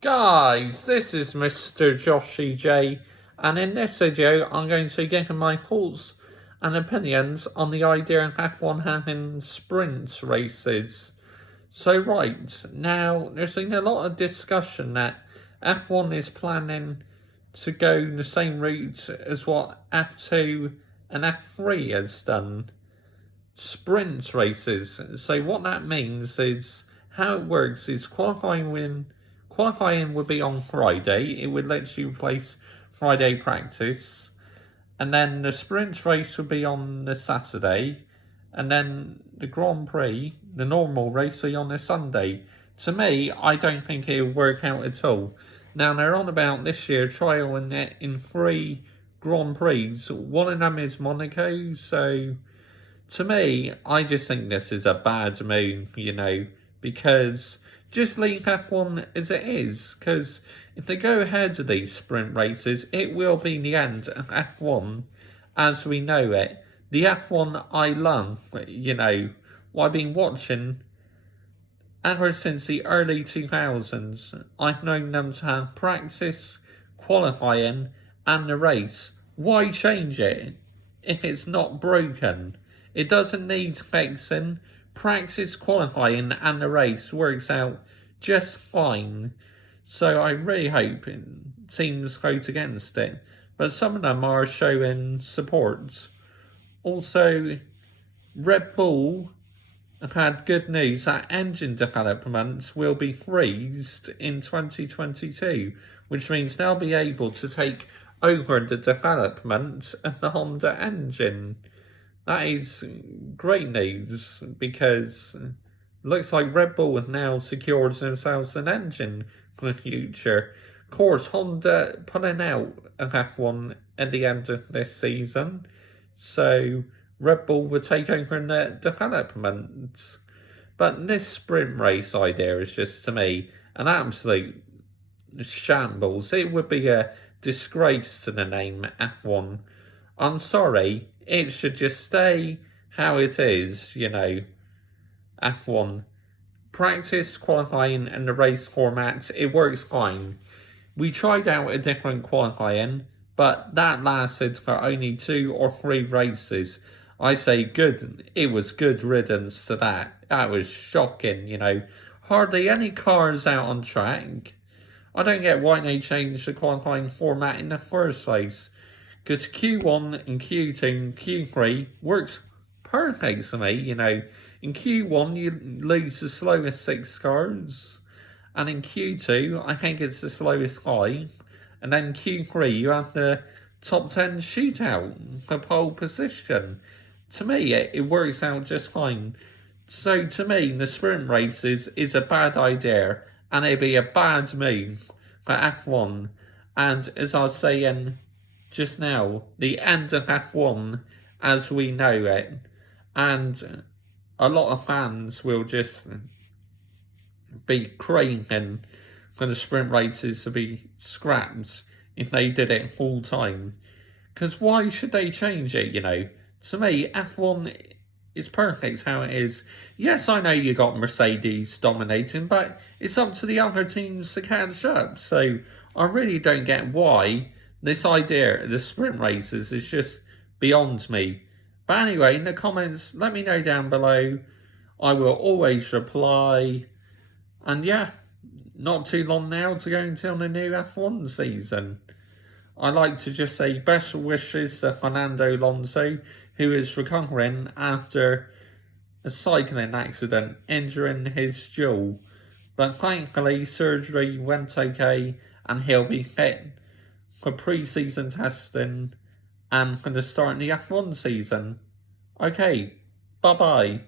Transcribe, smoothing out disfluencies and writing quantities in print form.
Guys, this is Mr. Joshy J, and in this video I'm going to be getting my thoughts and opinions on the idea of F1 having sprint races. So right, now there's been a lot of discussion that F1 is planning to go the same route as what F2 and F3 has done. Sprint races. So what that means is, how it works is qualifying would be on Friday. It would let you replace Friday practice. And then the sprint race would be on the Saturday. And then the Grand Prix, the normal race, would be on the Sunday. To me, I don't think it would work out at all. Now, they're on about this year trialing it in 3 Grand Prix. One of them is Monaco, so to me, I just think this is a bad move, because just leave F1 as it is, because if they go ahead of these sprint races, it will be the end of F1 as we know it. The F1 I love, what I've been watching ever since the early 2000s. I've known them to have practice, qualifying, and the race. Why change it if it's not broken? It doesn't need fixing. Practice, qualifying, and the race works out just fine. So I really hope teams vote against it. But some of them are showing support. Also, Red Bull have had good news that engine development will be freezed in 2022, which means they'll be able to take over the development of the Honda engine. That is great news, because it looks like Red Bull has now secured themselves an engine for the future. Of course, Honda pulling out of F1 at the end of this season, so Red Bull would take over in the development. But this sprint race idea is just, to me, an absolute shambles. It would be a disgrace to the name F1. I'm sorry, it should just stay how it is, F1. Practice, qualifying, and the race format, it works fine. We tried out a different qualifying, but that lasted for only 2 or 3 races. I say good, it was good riddance to that. That was shocking, Hardly any cars out on track. I don't get why they changed the qualifying format in the first place, because Q1 and Q2 and Q3 works perfect for me, In Q1, you lose the slowest 6 cars, and in Q2, I think it's the slowest 5, and then Q3, you have the top 10 shootout for pole position. To me, it works out just fine. So to me, the sprint races is a bad idea, and it'd be a bad move for F1. And as I was saying just now, the end of F1 as we know it. And a lot of fans will just be craving for the sprint races to be scrapped if they did it full time. Because why should they change it, To me, F1 is perfect how it is. Yes, I know you got Mercedes dominating, but it's up to the other teams to catch up. So I really don't get why this idea of the sprint races is just beyond me. But anyway, in the comments, let me know down below. I will always reply. And yeah, not too long now to go until the new F1 season. I'd like to just say best wishes to Fernando Alonso, who is recovering after a cycling accident, injuring his jaw. But thankfully, surgery went okay, and he'll be fit for pre-season testing and for the start of the F1 season. Okay, bye-bye.